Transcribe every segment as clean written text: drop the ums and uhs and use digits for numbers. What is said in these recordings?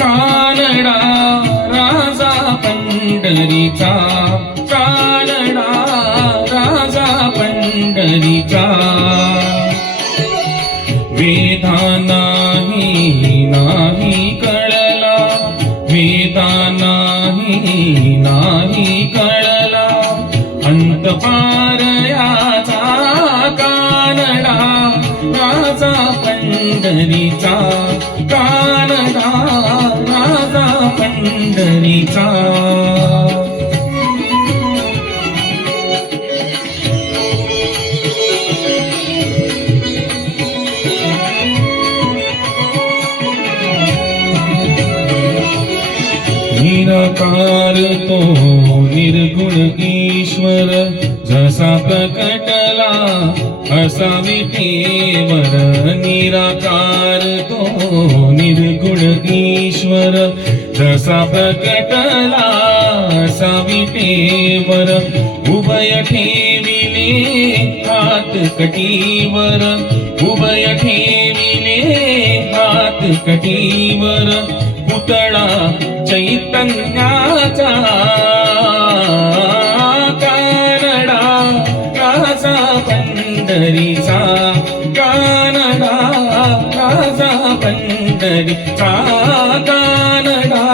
कानडा राजा पंढरीचा, कानडा राजा पंढरीचा, वेदा नाही कळला, वेदा नाही कळला, अंत पार याचा कानडा राजा पंढरीचा, कानडा राजा पंढरीचा. निराकार तो निर्गुण ईश्वर, जसा प्रकटला असा विटेवर. निराकार तो निर्गुण ईश्वर, जसा प्रकटला असा विटेवर. उभय ठेविले हात कटीवर, उभय ठेविले हात कटीवर. पुतळा चैतन्याचा, कानडा राजा पंढरीचा, कानडा राजा पंढरीचा, कानडा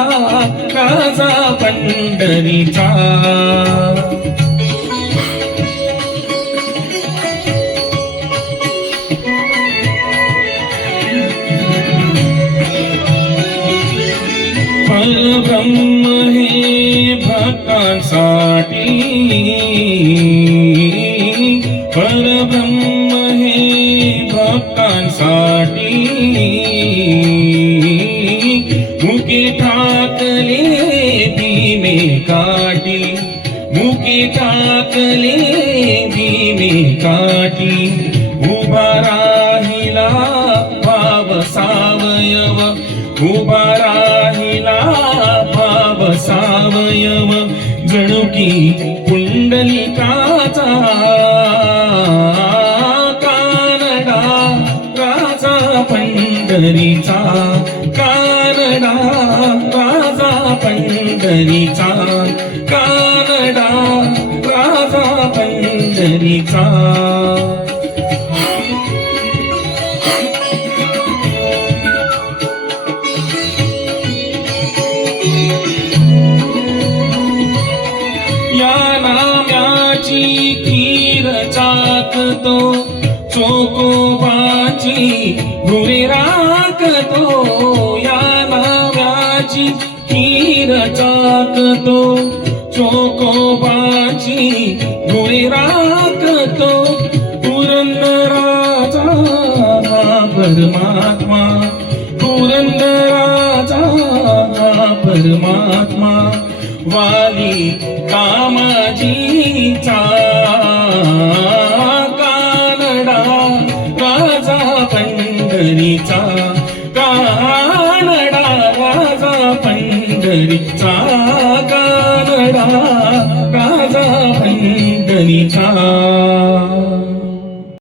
राजा पंढरीचा. परब्रह्म हे भक्तांसाठी, परब्रह्म हे भक्तांसाठी. मुके ठाकले दिने काठी, मुके ठाकले दिने काठी. उभा राहिला भाव सावयव, उभा राहिला भाव सावयव. जणू की पुंडलिकाचा, कानडा राजा पंढरीचा, कानडा राजा पंढरीचा, कानडा राजा पंढरीचा. या नाम्याची खीर चाकतो, चोकोबाची घुरे राखतो. या नाम्याची खीर चाकतो, चोकोबाची घुरे राखतो. पुरंदराचा हा परमात्मा, पुरंदराचा हा परमात्मा. वाली कामाजीचा, कानडा राजा पंढरीचा.